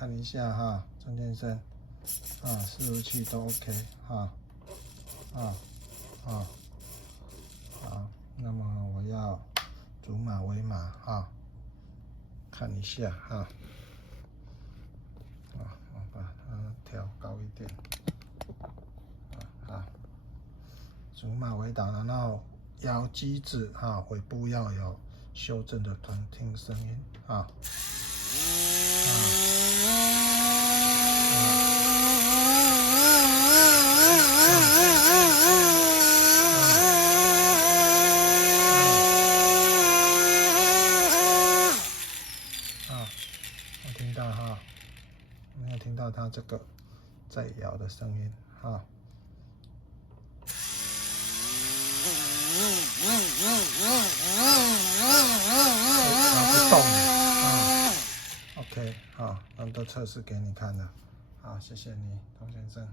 看一下哈，张先生，伺服器都 OK 哈，好，那么我要主码为码哈，看一下哈，我把它调高一点，主码为档，然后摇机子尾部要有修正的团听声音我听到没有听到它这个在摇的声音它不动了OK 好，那都测试给你看了，好，谢谢你，童先生。